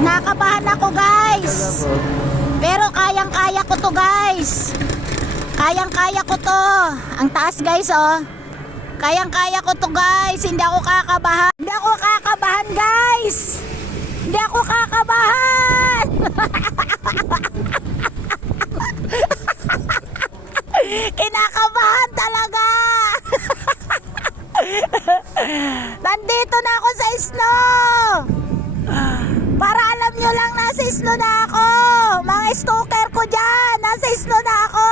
Kinakabahan ako guys. Pero kayang-kaya ko to guys. Kayang-kaya ko to. Ang taas guys oh. Kayang-kaya ko to guys. Hindi ako kakabahan. Hindi ako kakabahan guys. Hindi ako kakabahan. Kinakabahan talaga. Nandito na ako sa snow. Para alam nyo lang, nasa snow na ako. Mga stalker ko dyan, nasa snow na ako.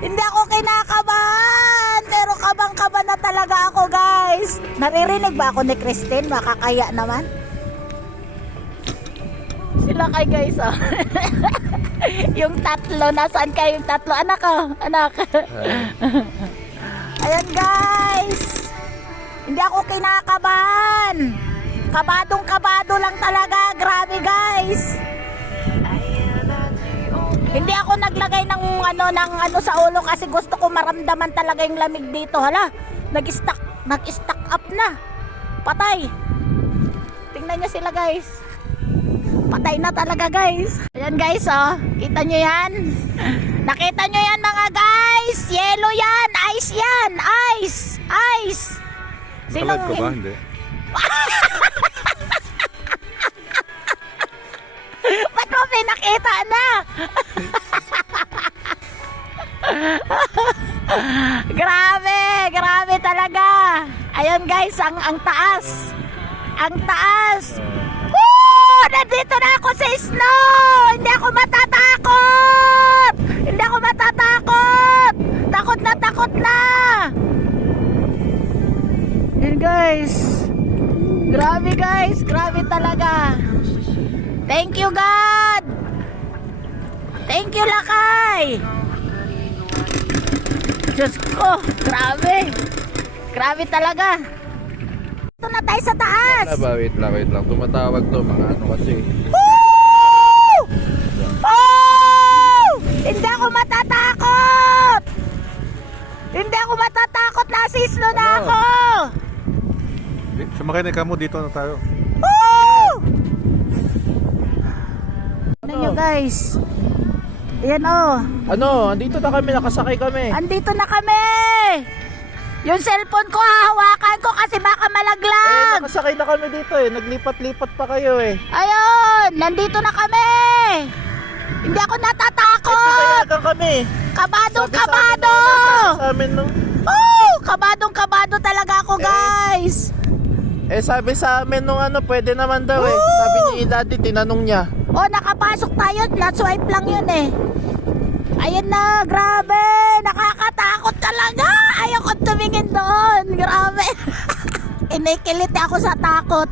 Hindi ako kinakabahan, pero kabang-kaba na talaga ako guys. Naririnig ba ako ni Christine? Makakaya naman. Sila kay guys oh. Yung tatlo, nasaan kayo yung tatlo? Anak ko, anak. Ayan guys. Hindi ako kinakabahan. Kabadong-kabado lang talaga. Grabe guys. Hindi ako naglagay ng ano sa ulo kasi gusto ko maramdaman talaga yung lamig dito. Hala, nag-stack up na. Patay. Tingnan niyo sila guys. Patay na talaga guys. Ayan guys oh. Kita nyo yan? Nakita nyo yan mga guys? Yellow yan. Ice yan. Ice. Ice. Nakalad ka ba? Hindi. Ba't mo pinakita na? Grabe. Grabe talaga. Ayan guys. Ang taas. Ang taas. Nandito na ako sa snow. Hindi ako matatakot. Hindi ako matatakot. Takot na, takot na. Yan guys. Grabe guys. Grabe talaga. Thank you God. Thank you Lakay. Diyos ko. Grabe. Grabe talaga. Ito na tayo sa taas. Wait lang. Tumatawag to mga ano kasi. Woo! Oh! Hindi ako matatakot. Hindi ako matatakot. Nasisno na ako. Sumakay na kamo, dito na tayo. Woo! Ano nyo guys? Ayan oh. Ano, andito na kami, nakasakay kami. Andito na kami. Yung cellphone ko hahawakan ko kasi baka malaglag. Nakasakay na kami dito naglipat-lipat pa kayo Ayun, nandito na kami. Hindi ako natatakot. Pinayagan kami. Kabadong-kabado. Sa amin no. Oh, kabadong-kabado talaga ako guys. Sabi sa amin nung pwede naman daw Sabi ni Daddy, tinanong niya. Oh, nakapasok tayo, na-swipe lang yun Ayan na, grabe. Nakakatakot talaga. Ayoko tumingin doon. Grabe. Inikiliti ako sa takot.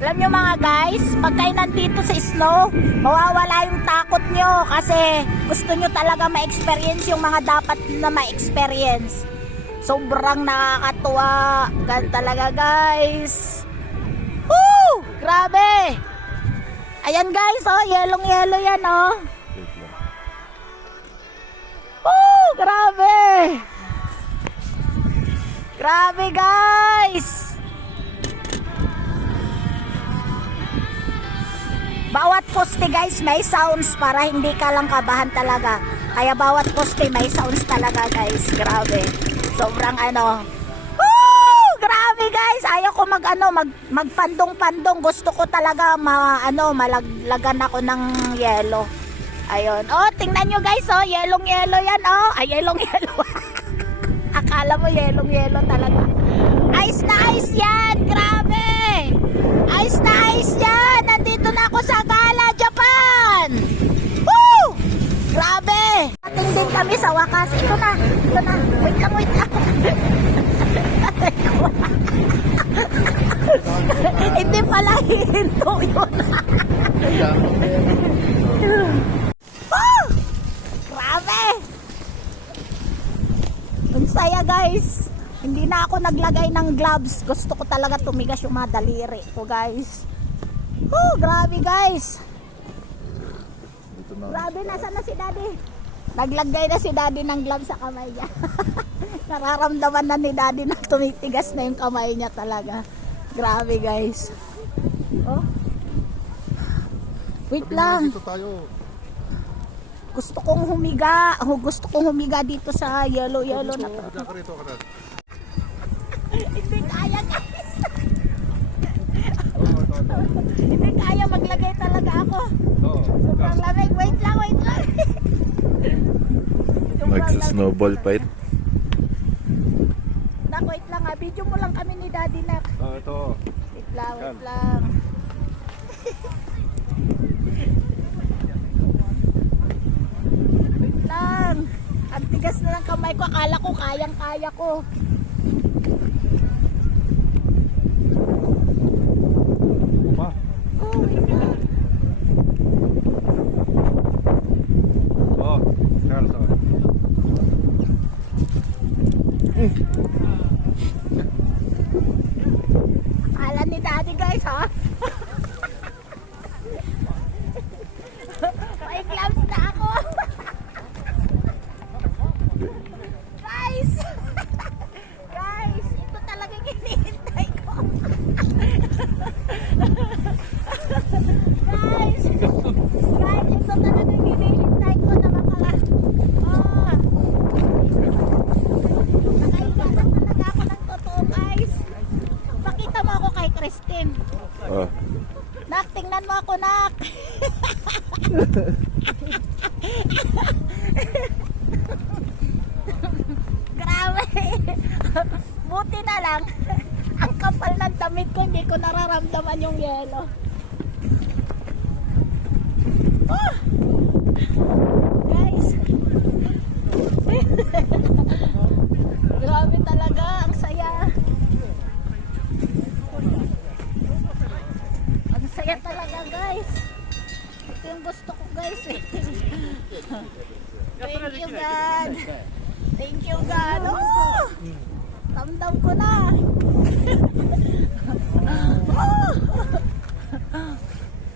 Alam nyo mga guys, pag kayo nandito sa snow, mawawala yung takot nyo kasi gusto nyo talaga ma-experience yung mga dapat na ma-experience. Sobrang nakakatuwa. Ganun talaga guys. Woo! Grabe. Ayan guys, oh, yellow yan oh. Oh, grabe. Grabe guys. Bawat poste guys may sounds para hindi ka lang kabahan talaga. Kaya bawat poste may sounds talaga guys. Grabe. Sobrang grabe guys. Ayaw ko magpandong-pandong. Gusto ko talaga malaglagan ako ng yellow. Ayun. Oh, tingnan nyo guys, oh. Yellow yan, oh. Ay, yellow. Akala mo yellow talaga. Ice na ice yan. Grabe. Ice na ice yan. Nandito na ako sa Gala, Japan. Woo! Grabe. Ating din kami sa wakas. Ito na. Wait lang. Hindi pala hihinto yun. Grabe! Ang saya guys. Hindi na ako naglagay ng gloves. Gusto ko talaga tumigas yung mga daliri ko guys. Grabe guys. Grabe, nasaan na si Daddy? Naglagay na si Daddy ng gloves sa kamay niya. Nararamdaman na ni Daddy na tumitigas na yung kamay niya talaga. Grabe guys. Oh. Wait lang. Dito tayo. Gusto kong humiga. Gusto kong humiga dito sa yellow na to. Diyan ka rito, ka. Hindi kaya guys. Hindi kaya maglagay talaga ako. Oo. Sobrang lamig. Wait lang. Magsa-snowball fight. Nak, wait lang ha. Video mo lang kami ni Daddy Nak. Ito. Wait lang. Wait lang. Ang tigas na ng kamay ko. Akala ko kayang-kaya ko. Pa. Oh, wait lang. Oo. Charles, ako. Akala ni Daddy guys ha. May gloves na ako. Guys! Guys, ito talaga yung hinihintay ko. Guys! Guys, ito talaga yung hinihintay ko na nakahiga na talaga ako ng totoo guys. Pakita mo ako kay Christine. Oh. Nak, tingnan mo ako, Nak. Grabe. Buti na lang. Ang kapal ng damit ko, hindi ko nararamdaman yung yelo. Oh! Guys. Grabe talaga. Ang saya. Ang saya talaga guys. Ito yung gusto ko guys eh. Thank you God. Thank you God. Oh! Damdam ko na. Oh!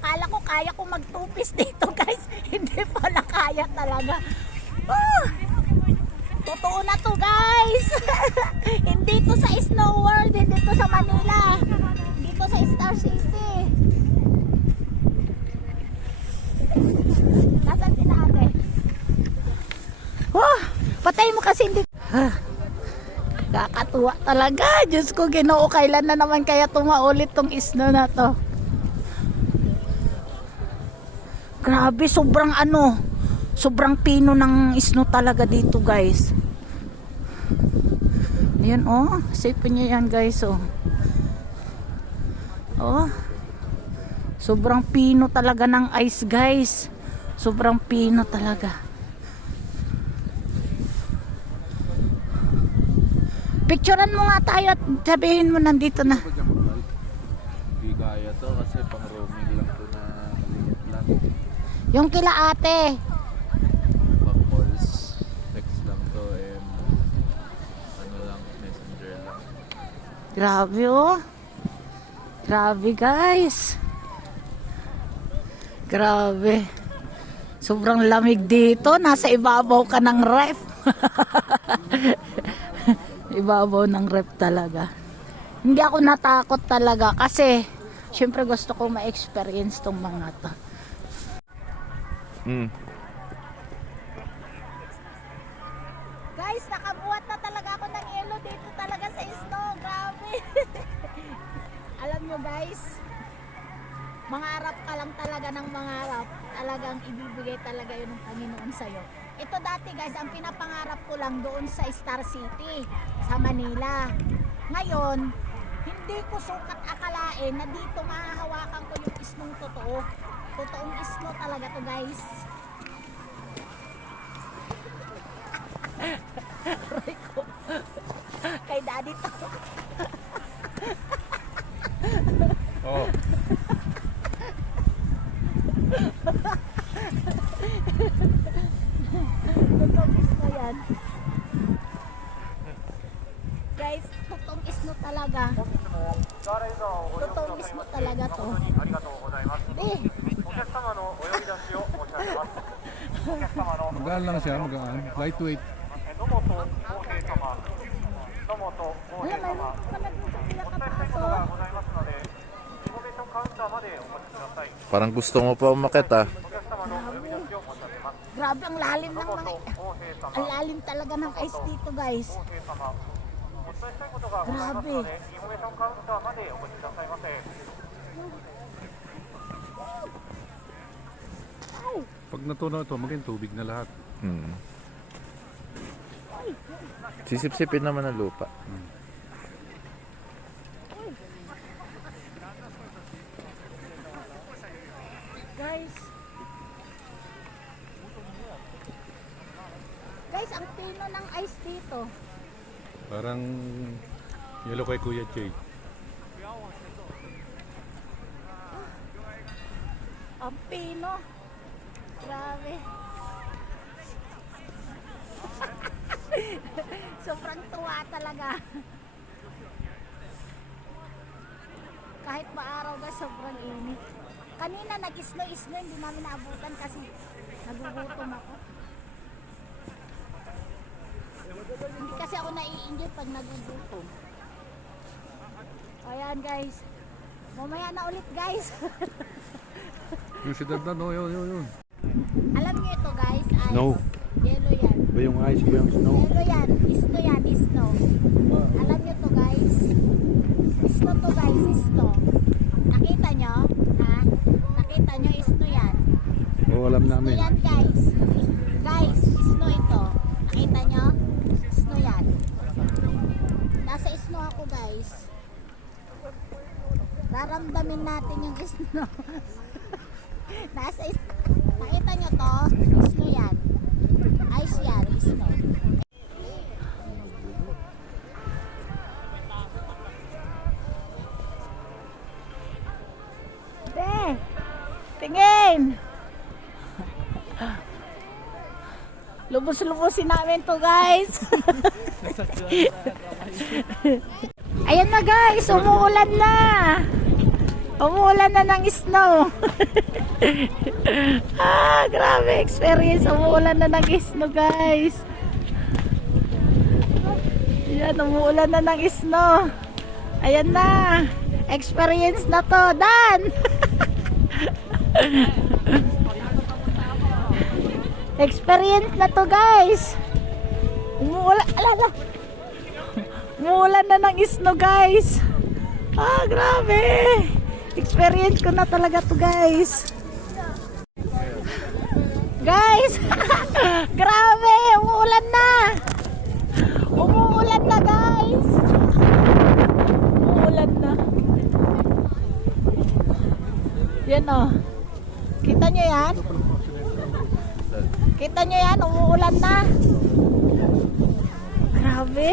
Kala ko kaya ko magtupis dito guys. Hindi pala kaya talaga. Oh! Totoo na to guys. Hindi to sa Snow World. Hindi to sa Manila. Dito sa Star City. Nasaan si ate? Oh, patay mo kasi hindi. Kakatuwa talaga. Diyos ko, Ginoo, kailan na naman kaya tumaulit tong snow na to. Grabe, sobrang pino ng snow talaga dito guys. Ayan oh, safe niya yan guys oh. Oh. Sobrang pino talaga ng ice guys. Sobrang pino talaga. Picturean mo nga tayo at sabihin mo nandito na. Hindi kaya to kasi pang roaming lang to na maliit lang. Yung kila ate. Pang calls, text lang to and ano lang, messenger lang. Grabe oh. Grabe guys. Grabe. Sobrang lamig dito. Nasa ibabaw ka ng ref. Ibabaw ng ref talaga. Hindi ako natakot talaga kasi syempre gusto ko ma-experience tong mga to. Guys, nakabuhat na talaga ako ng yelo dito talaga sa snow. Grabe. Alam nyo guys, mangarap ka lang talaga ng mangarap. Talagang ibibigay talaga yun ng Panginoon sa'yo. Ito dati guys, ang pinapangarap ko lang doon sa Star City, sa Manila. Ngayon, hindi ko sukat akalain na dito mahahawakan ko yung isnong totoo. Totoong isno talaga to guys. Aray ko. Kay daddy to. Oo. Totoong isno yan. Guys, totoong isno talaga. Totoong isno talaga to. Eh, Magaan lang siya, magaan. Lightweight. alam mo, manag mo sila kapasok. Parang gusto mo pa umakit ah. Grabe ang lalim ng mga... Ang lalim talaga ng ice dito guys. Grabe. Pag natunaw ito, maging tubig na lahat. Sisip-sipin naman ang lupa. Guys. Guys, ang pino ng ice dito. Parang yellow kay Kuya Jay. Ang pino. Grabe. Sobrang tuwa talaga. Kahit maaraw guys, sobrang init. Kanina nag-isno-isno, hindi namin naabutan kasi nagugutom ako. Hindi kasi ako nai-enjoy pag nagugutom. Ayan guys. Mamaya na ulit guys. Yung si Dandan, oh, yun. Alam niyo ito guys, ice. Snow. Yellow yan. Ba yung ice ba yung snow? Yellow yan. Isno yan. Isno. Alam niyo to guys. Isno to guys. Isno. Nakita nyo? Ha? Nakita nyo? Isno yan. Oo, alam Isno namin. yan guys. Guys, isno ito. Nakita nyo? Isno yan. Nasa isno ako guys. Raramdamin natin yung isno. Nasa isno. Nakita nyo to? Isno yan. Ice yan. Isno. Be! Tingin! Lubos-lubosin namin to guys. Ayan na guys, umuulan na. Umuulan na ng snow. Grabe experience. Umuulan na ng snow guys. Ayan, umuulan na ng snow. Ayan na. Experience na to, Dan. Experience na to guys. Umuulan, alala. Umuulan na ng snow guys. Grabe. Experience ko na talaga to guys. Guys. Grabe, umuulan na. Umuulan na guys. Umuulan na. Yan oh. Kita nyo yan? Kita nyo yan? Umuulan na. Grabe.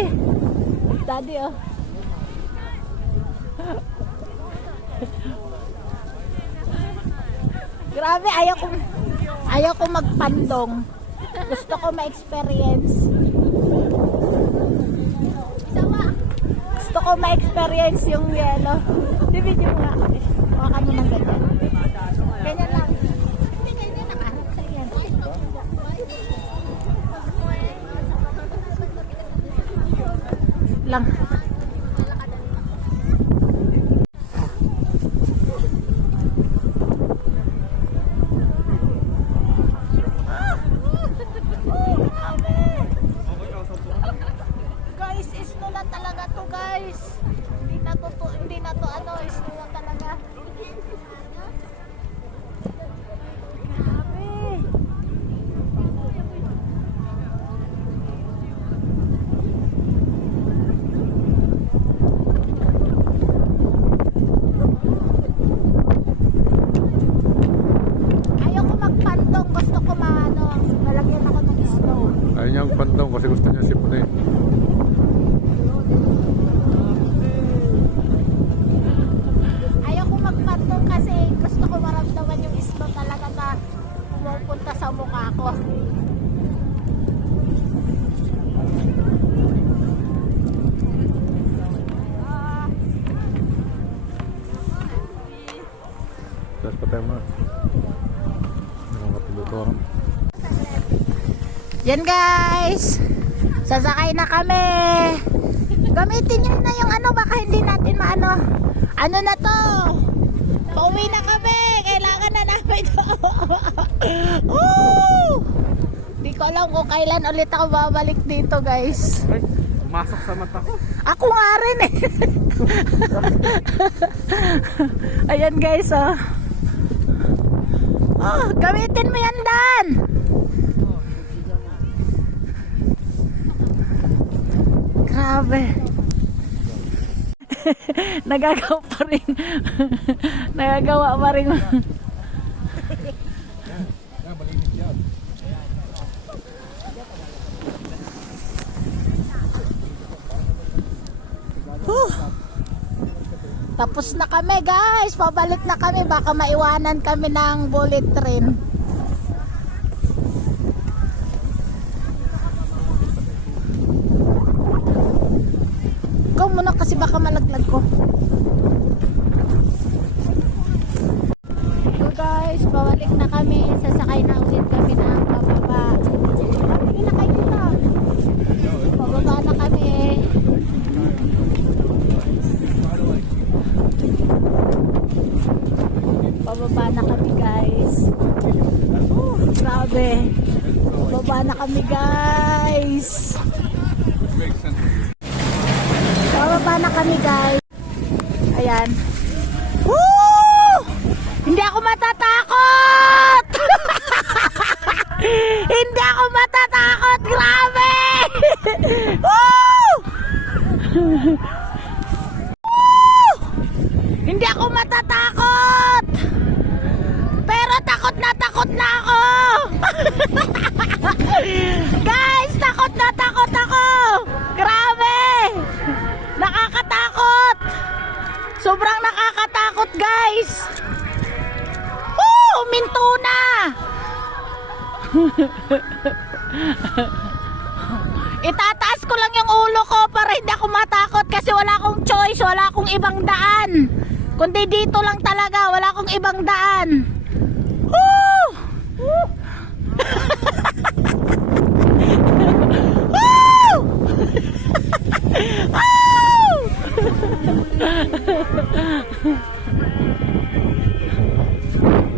Daddy oh. Grabe, ayaw ko magpandong. Gusto ko ma-experience. Gusto ko ma-experience yung yellow. Di video mo nga kami. Hawakan mo ng ganyan. Ganyan lang. Hindi ganyan, nakaharap sa yan. Lang. Guys, isno na talaga to guys. Hindi na to ano, isno na talaga. Grabe. Ayaw ko magpandong, gusto ko malagyan ako ng snow. Ayaw niya magpandong kasi gusto niya sipunin. Ayaw ko magpandong kasi gusto ko maramdaman yung snow talaga na pumupunta sa mukha ko. Tapos patay mo. Mga kapiluto ako. Yan guys, sasakay na kami. Gamitin nyo na yung ano, baka hindi natin maano. Ano na to? Pauwi na kami. Kailangan na namin ito. Woo! Di ko alam kung kailan ulit ako babalik dito, guys. Ay, masok sa mata ko. Ako nga rin eh. Ayan guys, oh. Oh, gamitin mo yan, Dan. Grabe. Nagagawa pa rin. Nagagawa pa rin. Tapos na kami, guys. Pabalik na kami. Baka maiwanan kami ng bullet train. Ikaw muna kasi baka malaglag ko. So guys, pabalik na kami. Sasakay na ulit kami ng pababa. Pabalik na kayo dito. Pababa na kami. Pababa na kami, guys. Grabe. Pababa na kami, guys. Pababa na kami, guys. Ayan. Woo! Hindi ako matatakot! Hindi ako matatakot! Grabe! Woo! Hindi ako matatakot! Pero takot na ako! Guys, takot na ako! Grabe! Nakakatakot! Sobrang nakakatakot, guys! Minto na! Itataas ko lang yung ulo ko para hindi ako matakot kasi wala akong choice, wala akong ibang daan. Kundi dito lang talaga, wala akong ibang daan. Woo! Woo! Woo!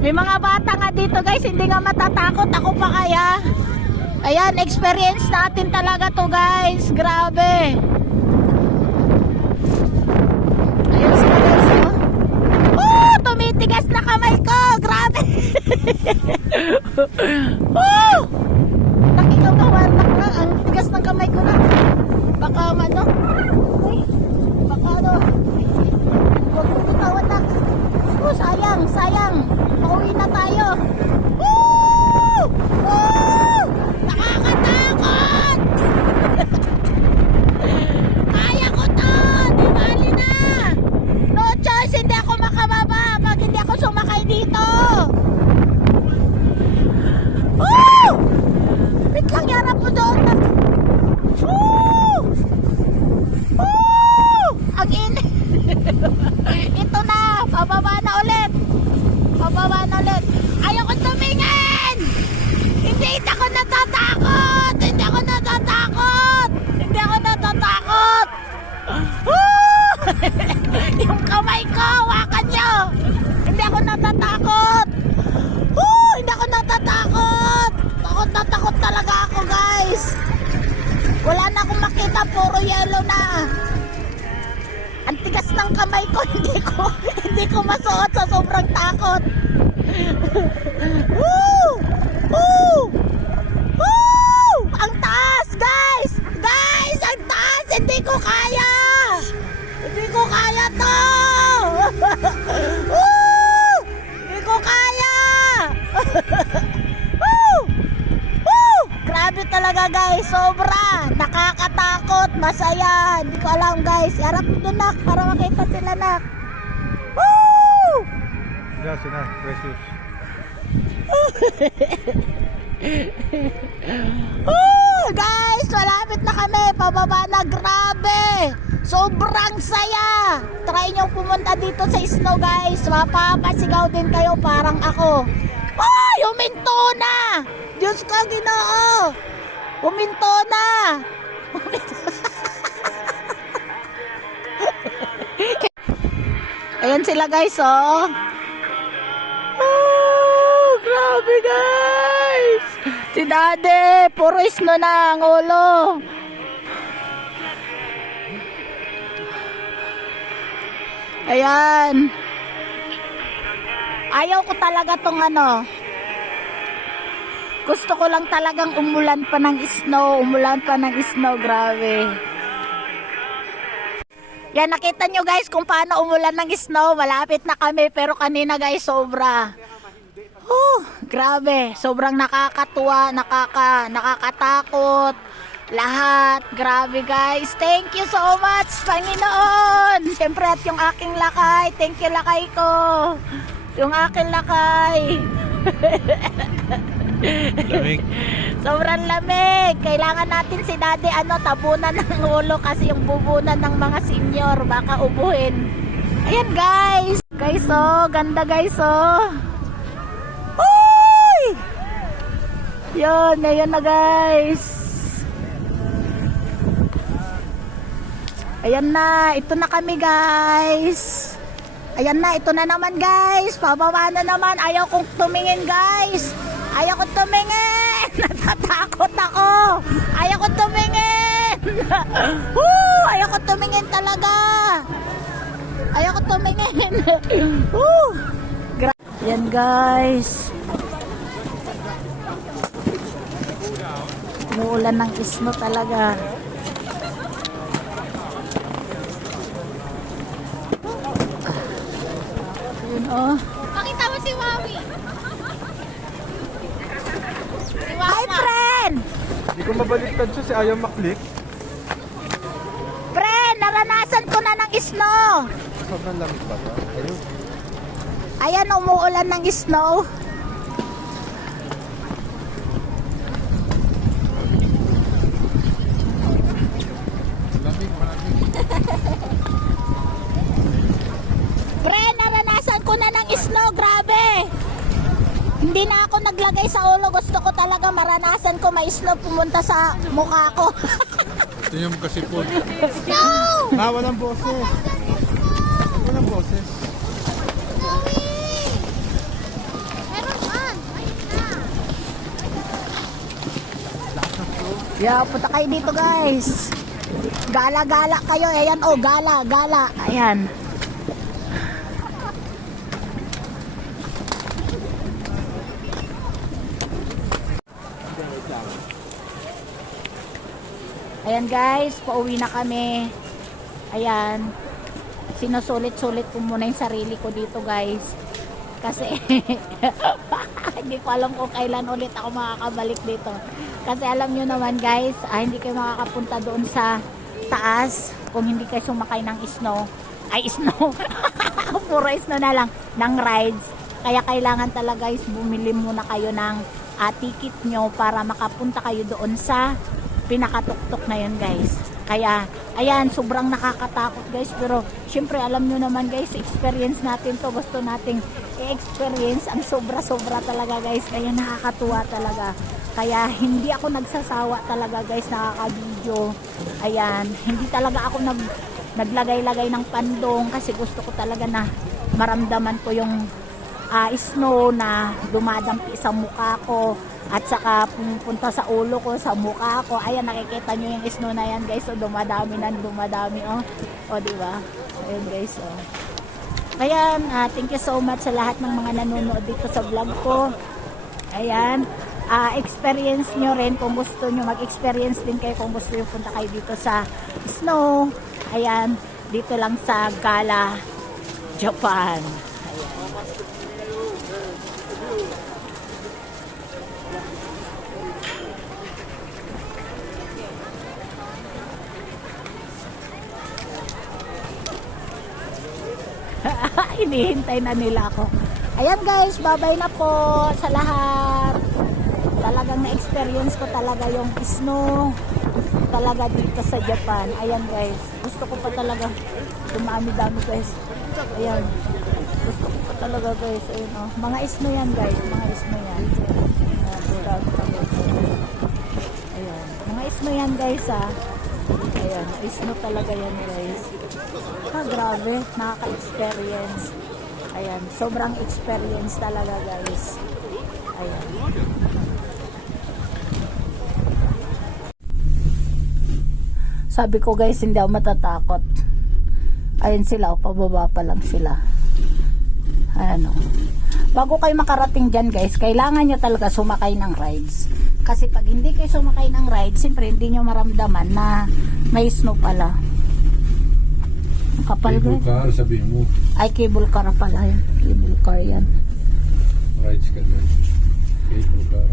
May mga bata nga dito, guys, hindi nga matatakot. Ako pa kaya. Ayan, experience natin talaga to, guys. Grabe. Ayun sila, guys, oh. Tumitigas na kamay ko. Grabe. Nakikaw na, wanak na. Ang tigas ng kamay ko na. Baka ano. Uy, baka ano. Huwag mo bitawan na. Sayang. Pauwi na tayo. Woo! Woo! Nakakatakot! Kaya ko to! Di bali na! No choice, hindi ako makababa pag hindi ako sumakay dito! Woo! Wait lang, yarap po doon. Woo! Woo! Ang init! Ito na! Pababa na ulit! Ayoko tumingin! Hindi ako natatakot! Hindi ako natatakot! Yung kamay ko, hawakan nyo! Hindi ako natatakot! Hindi ako natatakot! Takot talaga ako, guys! Wala na akong makita, puro yellow na! Ang tigas ng kamay ko, hindi ko masuot sa sobrang takot. Woo! Woo! Woo! Ang taas, guys! Guys, ang taas! Hindi ko kaya to! Woo! Hindi ko kaya! Woo! Woo! Grabe talaga, guys, sobra! Nakakatakot, masaya. Hindi ko alam, guys. Harap mo doon, nak, para makita sila, nak. Woo! Yes, enough, precious. Guys, malapit na kami. Pababa na, grabe. Sobrang saya. Try nyo pumunta dito sa snow, guys. Mapapasigaw din kayo parang ako. Huminto na! Diyos ka, Ginoo! Huminto na! Ayan sila, guys, oh. Grabe guys! Si Daddy, puro snow na ang ulo. Ayan. Ayaw ko talaga tong ano. Gusto ko lang talagang umulan pa ng snow. Grabe. Yan, nakita nyo guys kung paano umulan ng snow. Malapit na kami pero kanina guys sobra. Grabe. Sobrang nakakatuwa, nakakatakot. Lahat. Grabe guys. Thank you so much, Panginoon. Siyempre at yung aking lakay. Thank you lakay ko. Yung aking lakay. Lamig. Sobrang lamig. Kailangan natin si Daddy tabunan ng ulo kasi yung bubunan ng mga senior baka ubuhin. Ayan guys. Guys ganda guys Uy! Yun, ayun na guys. Ayan na, ito na kami guys. Ayan na, ito na naman guys. Pababa na naman. Ayaw kong tumingin guys. Ayaw kong tumingin. Natatakot ako. Ayaw kong tumingin. Ayaw kong tumingin talaga. Ayaw kong tumingin. Yan guys. Umuulan ng snow talaga. Yun Pakita mo si Mami. Hi friend! Hindi ko mabaliktad siya si ayaw maklik. Friend, naranasan ko na ng snow. Sobrang lamig ba ba? Ayun. Ayan, umuulan ng snow. Pre, naranasan ko na ng snow, grabe. Hindi na ako naglagay sa ulo. Gusto ko talaga maranasan ko may snow pumunta sa mukha ko. Ito yung kasi po. Walang boses. Walang boses. Meron man. Ayun na. Yeah, punta kayo dito guys. Gala-gala kayo. Ayan gala. Ayan. Ayan guys, pauwi na kami. Ayan. Sinusulit-sulit ko muna yung sarili ko dito guys. Kasi hindi ko alam kung kailan ulit ako makakabalik dito. Kasi alam nyo naman guys, hindi kayo makakapunta doon sa taas kung hindi kayo sumakay ng snow. Ay, snow. Puro snow na lang. Ng rides. Kaya kailangan talaga guys, bumili muna kayo ng ticket nyo para makapunta kayo doon sa pinakatuktok na yun guys. Kaya ayan, sobrang nakakatakot guys, pero syempre alam nyo naman guys, experience natin to, gusto nating i-experience ang sobra-sobra talaga guys, kaya nakakatuwa talaga. Kaya hindi ako nagsasawa talaga guys, nakaka-video. Ayan, hindi talaga ako naglagay-lagay ng pandong kasi gusto ko talaga na maramdaman ko yung snow na dumadampi sa mukha ko at saka pumunta sa ulo ko, sa mukha ko. Ayan, nakikita nyo yung snow na yan guys, so dumadami diba? Ayan guys, ayan, thank you so much sa lahat ng mga nanonood dito sa vlog ko. Ayan, experience nyo rin kung gusto nyo, mag-experience din kayo kung gusto nyo punta kayo dito sa snow. Ayan, dito lang sa Gala, Japan. Hinihintay na nila ako. Ayan guys, bye-bye na po sa lahat. Talagang na-experience ko talaga yung snow talaga dito sa Japan. Ayan guys, gusto ko pa talaga dumami-dami guys. Ayan, gusto ko pa talaga guys. Ayun, mga snow yan guys, mga snow yan. Ayan, mga snow yan guys Ayan, snow talaga yan guys. Grabe, nakaka-experience. Ayan, sobrang experience talaga guys. Ayan. Sabi ko guys, hindi ako matatakot. Ayun sila, pababa pa lang sila. Ano. Bago kayo makarating dyan guys, kailangan nyo talaga sumakay ng rides. Kasi pag hindi kayo sumakay ng rides, siyempre hindi nyo maramdaman na may snow pala. Ang kapal Cable guys. car, sabihin mo. Ay, cable car pala yan. Cable car yan. Rides ka dyan. Cable car.